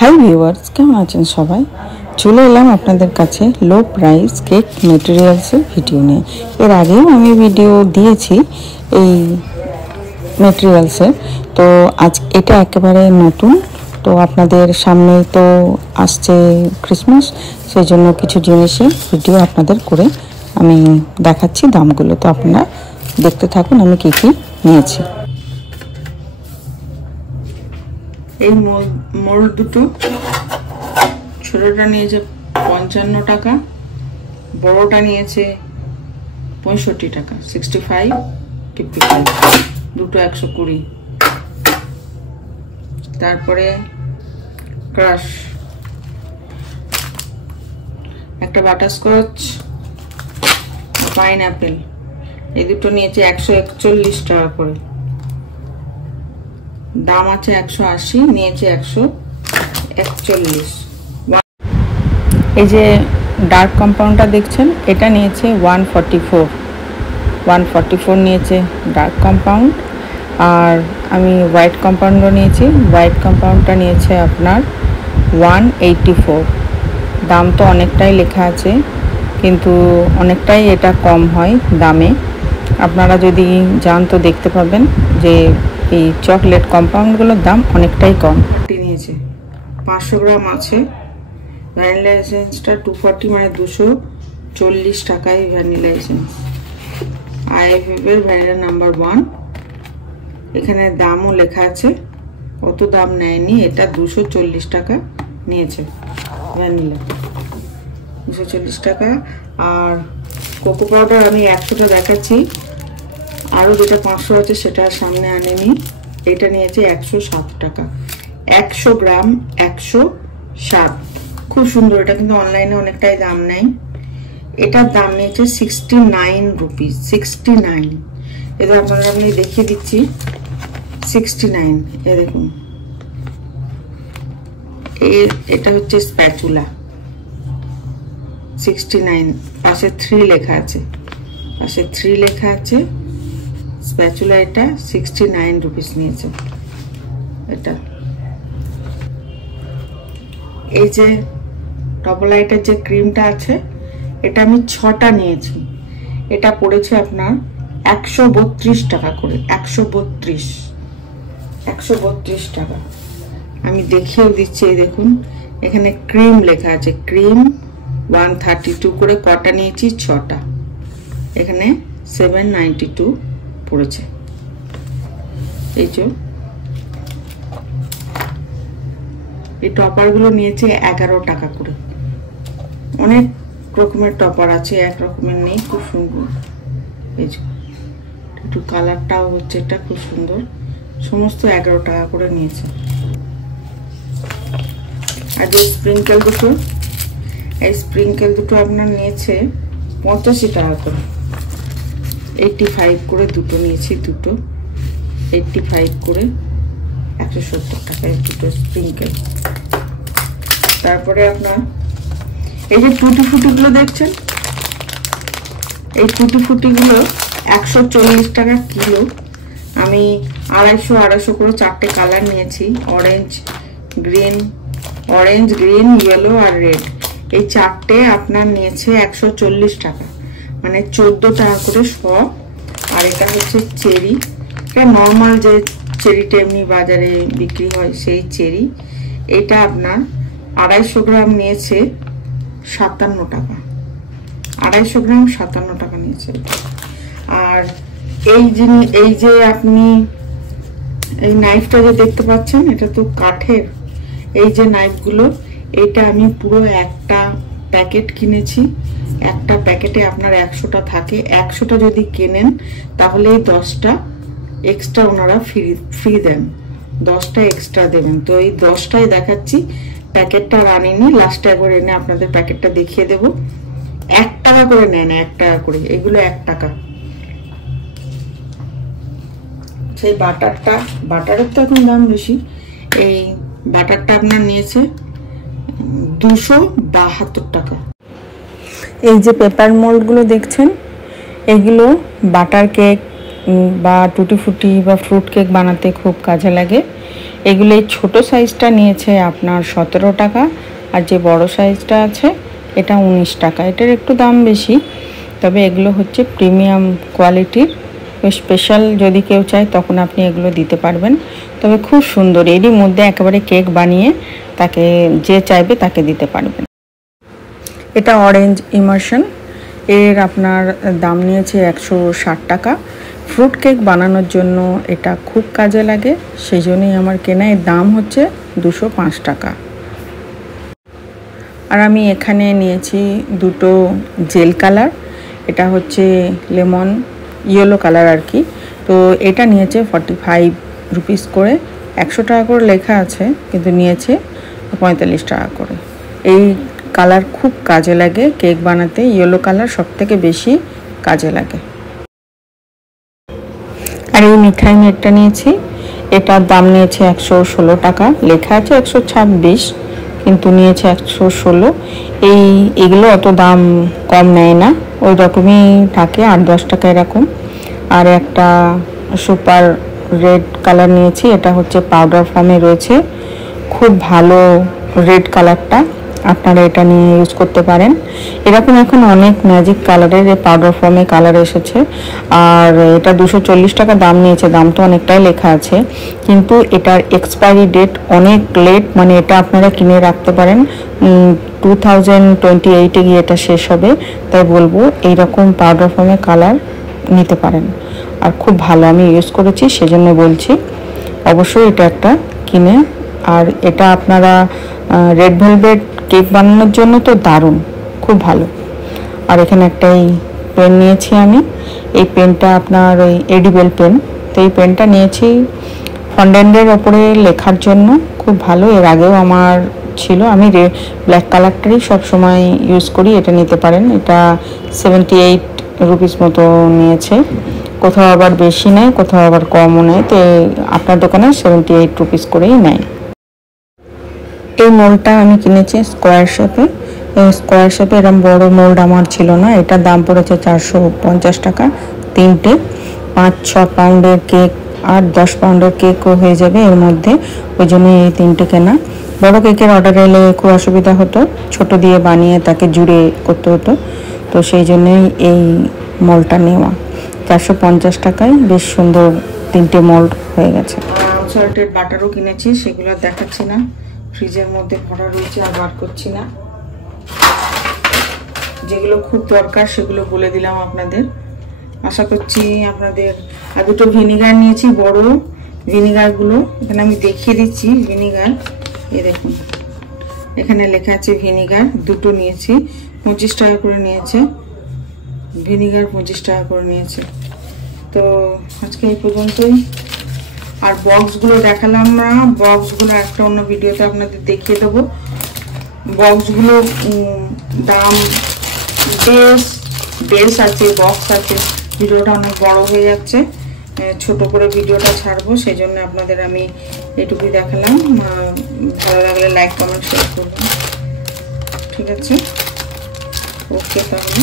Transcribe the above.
Hi viewers, কেমন আছেন সবাই? চলে এলাম আপনাদের কাছে লো প্রাইস কেক মেটেরিয়ালসের ভিডিও নিয়ে। এর আগেও আমি ভিডিও দিয়েছি এই মেটেরিয়ালসের, তো আজ এটা একেবারে নতুন। তো আপনাদের সামনে তো আসছে ক্রিসমাস, সেই জন্য কিছু জিনিসের ভিডিও আপনাদের করে আমি দেখাচ্ছি দামগুলো। তো আপনারা দেখতে থাকুন আমি কী কী নিয়েছি। এই মোল্ড দুটো, ছোটটা নিয়েছে 55 টাকা, বড়টা নিয়েছে 65 টাকা, 65, 55, দুটো 120। তারপরে ক্রাশ, একটা বাটারস্কচ, পাইনঅ্যাপেল, এই দুটো নিয়েছে 141 টাকা করে, দাম আছে 180, নিয়েছে 141। এই যে ডার্ক কম্পাউন্ডটা দেখছেন, এটা নিয়েছে 144 নিয়েছে ডার্ক কম্পাউন্ড। আর আমি হোয়াইট কম্পাউন্ডও নিয়েছি, হোয়াইট কম্পাউন্ডটা নিয়েছে আপনার 184। দাম তো অনেকটাই লেখা আছে, কিন্তু অনেকটাই এটা কম হয় দামে। আপনারা যদি যান তো দেখতে পাবেন যে এই চকলেট কম্পাউন্ডগুলোর দাম অনেকটাই কম। নিয়েছে 500 গ্রাম আছে। ভ্যানিলা এসেন্সটা 240, মানে 240 টাকায় ভ্যানিলা এসেন্স। IFF এর ভ্যানিলা নাম্বার 1, এখানে দামও লেখা আছে, অত দাম নেয়নি, এটা 240 টাকা নিয়েছে ভ্যানিলা, 240 টাকা। আর কোকো পাউডার আমি 100টা দেখাচ্ছি, আরও যেটা 500 আছে সেটা সামনে আনেনি। এটা নিয়েছে 107 টাকা, 100 গ্রাম 107, খুব সুন্দর। এটা কিন্তু অনলাইনে অনেকটাই দাম নেয়। এটার দাম নিয়েছে 69 রুপিস, 69। এটা আপনারা আমি দেখিয়ে দিচ্ছি, 69। এ দেখুন, এটা হচ্ছে স্প্যাচুলা, 69, পাশে 3 লেখা আছে, পাশে 3 লেখা আছে স্প্যাচুলা। এটা 69 রুপিস নিয়েছে। এটা এই যে ডবল লাইটের যে ক্রিমটা আছে, এটা আমি 6টা নিয়েছি। এটা পড়েছে আপনার 132 টাকা করে, 132 টাকা। আমি দেখিয়েও দিচ্ছি, এই দেখুন এখানে ক্রিম লেখা আছে, ক্রিম 132 করে। কটা নিয়েছি? 6টা। এখানে 792 পড়েছে। এই যে এই টপারগুলো নিয়েছে 11 টাকা করে। অনেক রকমের টপার আছে, এক রকমের নেই, খুব সুন্দর। এই যে একটু কালারটাও হচ্ছে, এটা খুব সুন্দর। সমস্ত 11 টাকা করে নিয়েছে। আর যে স্প্রিঙ্কেল দুটো, এই স্প্রিঙ্কেল দুটো আপনার নিয়েছে 85 টাকা করে, 85 করে দুটো নিয়েছি, দুটো 85 করে, 170 টাকায় দুটো স্প্রিঙ্কেল। তারপরে আপনার এই যে টুটি ফুটিগুলো দেখছেন, এই টুটি ফুটিগুলো 140 টাকা কিলো। আমি 250 করে 4টে কালার নিয়েছি, অরেঞ্জ, গ্রিন, ইয়েলো আর রেড। এই 4টে আপনার নিয়েছে 140 টাকা, মানে 14 টাকা করে সব। আর এটা হচ্ছে চেরি, এটা নর্মাল যে চেরিটা এমনি বাজারে বিক্রি হয় সেই চেরি। এটা আপনার 250 গ্রাম নিয়েছে 57 টাকা, 250 গ্রাম 57 টাকা নিয়েছে। আর এই যে আপনি এই নাইফটা যে দেখতে পাচ্ছেন, এটা তো কাঠের। এই যে নাইফগুলো, এটা আমি পুরো একটা প্যাকেট কিনেছি। একটা প্যাকেটে আপনার 100টা থাকে, 100টা যদি কেনেন তাহলে 10টা এক্সট্রা ওনারা ফ্রি দেন, 10টা এক্সট্রা দেবেন। তো এই 10টাই দেখাচ্ছি, প্যাকেটটা আর আনিনি, লাস্টে একবার এনে আপনাদের প্যাকেটটা দেখিয়ে দেবো। 1 টাকা করে নেন, 1 টাকা করে, এগুলো 1 টাকা। সেই বাটারের তো এখন দাম বেশি। এই বাটারটা আপনার নিয়েছে 272 টাকা। এই যে পেপার মোল্ডগুলো দেখছেন, এগুলো বাটার কেক, বা টুটি ফুটি বা ফ্রুট কেক বানাতে খুব কাজে লাগে। এগুলো এই ছোটো সাইজটা নিয়েছে আপনার 17 টাকা, আর যে বড় সাইজটা আছে এটা 19 টাকা। এটার একটু দাম বেশি, তবে এগুলো হচ্ছে প্রিমিয়াম কোয়ালিটির। স্পেশাল যদি কেউ চায় তখন আপনি এগুলো দিতে পারবেন। তবে খুব সুন্দর, এরই মধ্যে একেবারে কেক বানিয়ে তাকে যে চাইবে তাকে দিতে পারবেন। এটা অরেঞ্জ ইমার্শন, এর আপনার দাম নিয়েছে 160 টাকা। ফ্রুট কেক বানানোর জন্য এটা খুব কাজে লাগে, সেই জন্যই আমার কেনা। এর দাম হচ্ছে 205 টাকা। আর আমি এখানে নিয়েছি দুটো জেল কালার, এটা হচ্ছে লেমন ইয়েলো কালার আর কি। তো এটা নিয়েছে 45 রুপিস করে। 100 টাকা করে লেখা আছে, কিন্তু নিয়েছে 45 টাকা করে। এই কালার খুব কাজে লাগে কেক বানাতে, ইয়েলো কালার সব থেকে বেশি কাজে লাগে। আর এই মিঠাই মেটটা নিয়েছি, এটার দাম নিয়েছে 116 টাকা, লেখা আছে 126 কিন্তু নিয়েছে 116। এগুলো অত দাম কম নেয় না, ওই রকমই থাকে, 8-10 টাকা এরকম। আর একটা সুপার রেড কালার নিয়েছি, এটা হচ্ছে পাউডার ফর্মে রয়েছে, খুব ভালো রেড কালারটা, আপনারা এটা নিয়ে ইউজ করতে পারেন। এরকম এখন অনেক ম্যাজিক কালারের পাউডার ফর্মে কালার এসেছে। আর এটা 240 টাকা দাম নিয়েছে, দাম তো অনেকটাই লেখা আছে, কিন্তু এটার এক্সপায়ারি ডেট অনেক লেট, মানে এটা আপনারা কিনে রাখতে পারেন, 2028-এ গিয়ে এটা শেষ হবে। তাই বলবো এইরকম পাউডার ফর্মে কালার নিতে পারেন, আর খুব ভালো, আমি ইউজ করেছি সেজন্য বলছি। অবশ্যই এটা একটা কিনে। আর এটা আপনারা রেড ভেলভেট কেক বানানোর জন্য তো দারুণ, খুব ভালো। আর এখানে একটা এই পেন নিয়েছি আমি, এই পেনটা আপনার ওই এডিবেল পেন। তো এই পেনটা নিয়েছি ফন্ডেন্টের ওপরে লেখার জন্য, খুব ভালো। এর আগেও আমার ছিল, আমি ব্ল্যাক কালারটারই সবসময় ইউজ করি, এটা নিতে পারেন। এটা 78 রুপিস মতো নিয়েছে, কোথাও আবার বেশি নেয়, কোথাও আবার কমও নেয়। তো আপনার দোকানে 78 রুপিস করেই নেয়। এই মোল্ডটা আমি কিনেছি স্কোয়ার শেপে। স্কোয়ার শেপে এরকম বড় মোল্ড আমার ছিল না, এটার দাম পড়েছে 450 টাকা তিনটে। 5-6 পাউন্ডের কেক আর 10 পাউন্ডের কেকও হয়ে যাবে এর মধ্যে, ওই জন্য এই তিনটে কেনা। বড় কেকের অর্ডার এলে খুব অসুবিধা হতো, ছোট দিয়ে বানিয়ে তাকে জুড়ে করতে হতো, তো সেই জন্যই এই মোল্ডটা নেওয়া। 450 টাকায় বেশ সুন্দর তিনটে মোল্ড হয়ে গেছে। সল্টেড বাটারও কিনেছি, সেগুলো দেখাচ্ছি না, ফ্রিজের মধ্যে ভরা রয়েছে, আর বার করছি না। যেগুলো খুব দরকার সেগুলো বলে দিলাম আপনাদের। আশা করছি আপনাদের। আর দুটো ভিনিগার নিয়েছি, বড় ভিনিগারগুলো এখানে আমি দেখিয়ে দিচ্ছি। ভিনিগার এই দেখুন, এখানে লেখা আছে ভিনিগার, দুটো নিয়েছি, 25 টাকা করে নিয়েছে ভিনিগার, 25 টাকা করে নিয়েছে। তো আজকে এই পর্যন্তই। আর বক্সগুলো দেখালাম না, বক্সগুলো একটা অন্য ভিডিওতে আপনাদের দেখিয়ে দেবো। বক্সগুলো দাম বেশ আছে, বক্স আছে। ভিডিওটা অনেক বড় হয়ে যাচ্ছে, ছোট করে ভিডিওটা ছাড়বো, সেই জন্য আপনাদের আমি এটুকুই দেখালাম। ভালো লাগলে লাইক কমেন্ট শেয়ার করবেন, ঠিক আছে? ওকে, তাহলে